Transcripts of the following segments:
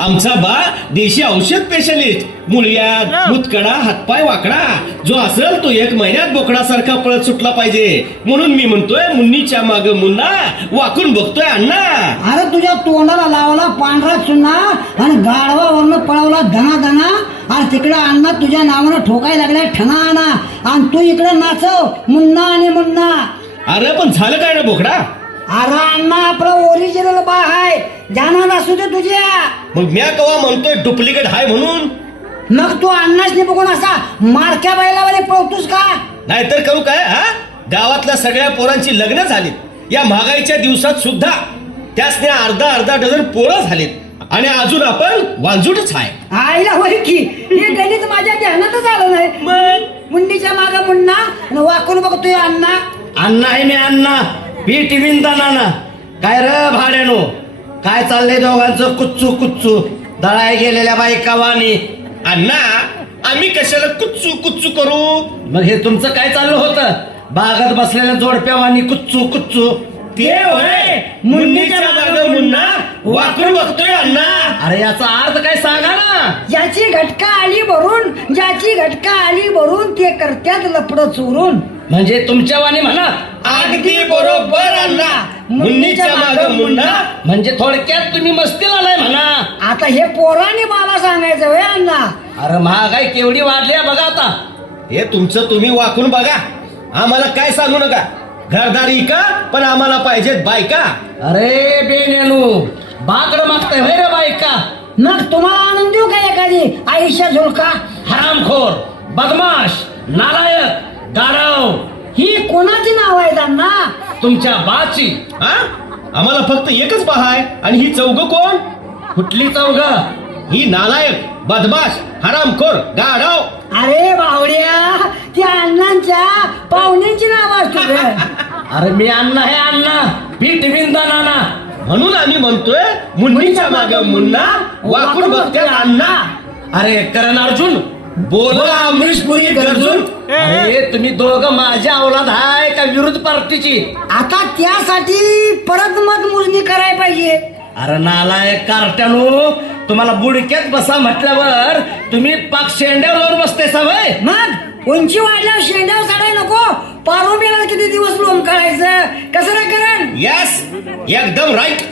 आमचा बा देशी औषध स्पेशलिस्ट, मुळ्यात मुतकडा हातपाय वाकडा जो असेल तो 1 महिन्यात बोकडासारखा पळत सुटला पाहिजे. म्हणून मी म्हणतोय मुन्नीच्या माग मुन्ना वाकून बघतोय अण्णा. अरे तुझ्या तोंडाला लावला पांढरा चुन्ना आणि गाढवावरनं पळवला धना धना आणि तिकडे अण्णा तुझ्या नावानं ठोकायला लागलाय ठणाना आणि तू इकडे नाचव मुन्ना आणि मुन्ना. अरे पण झालं काय रे बोकडा? अरे अण्णा आपला ओरिजिनल बा आहे, जाणार असू दे तुझ्या. मग म्या कवा म्हणतोय डुप्लिकेट हाय म्हणून? मग तू अण्णाच बघून असा मारक्या बैलावाले पळतोस का? नाहीतर करू काय? हा, गावातल्या सगळ्या पोरांची लग्न झालीत. या महागाईच्या दिवसात सुद्धा त्यासने अर्धा डझन पोरं झालीत आणि अजून आपण वांजुटच आहे. आईला होय की हे गणित माझ्या ध्यानातच आलं नाही. मग मुंडीच्या माग मुन्ना आणि वाकून बघतोय अण्णा. अण्णा आहे मी अण्णा, पीठ विंदाना. काय र भाड्यानो, काय चाललंय दोघांचं कुच्चू कुच्चू दळाय गेलेल्या बायका वाणी? अण्णा आम्ही कशाला कुच्चू कुच्चू करू? मग हे तुमचं काय चाललं होतं? बागात बसलेल्या जोडप्या वाणी कुच्चू कुच्चू. ते होय मुन्नीच्या माग मुन्ना वाकून बघतोय अण्णा. अरे याचा अर्थ काय सांगा ना. ज्याची घटका आली भरून, ज्याची घटका आली भरून ते करत्यात लपड चोरून. म्हणजे तुमच्या वाणी म्हणा. अगदी बरोबर अण्णा. मुन्नीच्या माग मुन्ना म्हणजे थोडक्यात तुम्ही मस्तीला आलाय म्हणा. आता हे पोराने मला सांगायचं होय अण्णा. अरे महागाई केवढी वाढली आहे बघा आता. हे तुमचं तुम्ही वाकून बघा, आम्हाला काय सांगू नका. घरदारी का पण आम्हाला पाहिजेत बायका. अरे बेनेनू, बाकड मागताय होय रे बायका. मग तुम्हाला आनंद देऊ का एखादी आयुष्या झुलका? हरामखोर, बदमाश, नालायक, गारव. ही कोणाची नाव आहेत अण्णा? तुमच्या बाची. हा, आम्हाला फक्त एकच बा आहे आणि ही चौघ कोण? कुठली चौघ? ही नालायक, बदमाश, हरामखोर, गाढव. अरे बावड्या, त्या अण्णांच्या पाहुण्यांची नाव असतो. अरे मी अण्णा हे अण्णा, पीठ विंदाना. म्हणून आम्ही म्हणतोय मुन्नीच्या माग मुन्ना वाकून बघतोय अण्णा. अरे करण अर्जुन, बोला अमरीशपुरी गरजून. अरे तुम्ही दोघं माझ्या अवलाद आहे का विरुद्ध पार्टीची? आता त्यासाठी परत मतमोजणी करायला पाहिजे. अरे नालायक कार्ट्यानो, तुम्हाला बुडक्यात बसा म्हटल्यावर तुम्ही पाक शेंड्यावर जाऊन बसते सवय. मग उंची वाढल्यावर शेंड्यावर चढाय नको. पारोमेला किती दिवस लोम करायचं कसं नाही करण? यस, एकदम राईट.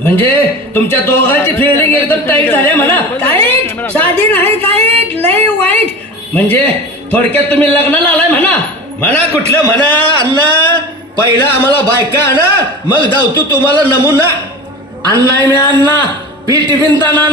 म्हणजे तुमच्या दोघांची फिल्डिंग एकदम टाईट झाली म्हणा. टाईट साधी नाही, टाईट लय वाईट. म्हणजे थोडक्यात तुम्ही लग्नाला आलाय म्हणा. म्हणा कुठलं म्हणा अण्णा. पहिला आम्हाला बायका आणा, मग जाऊ तू तुम्हाला नमुना. अण्णा मी अण्णा, पीठ विंदाना.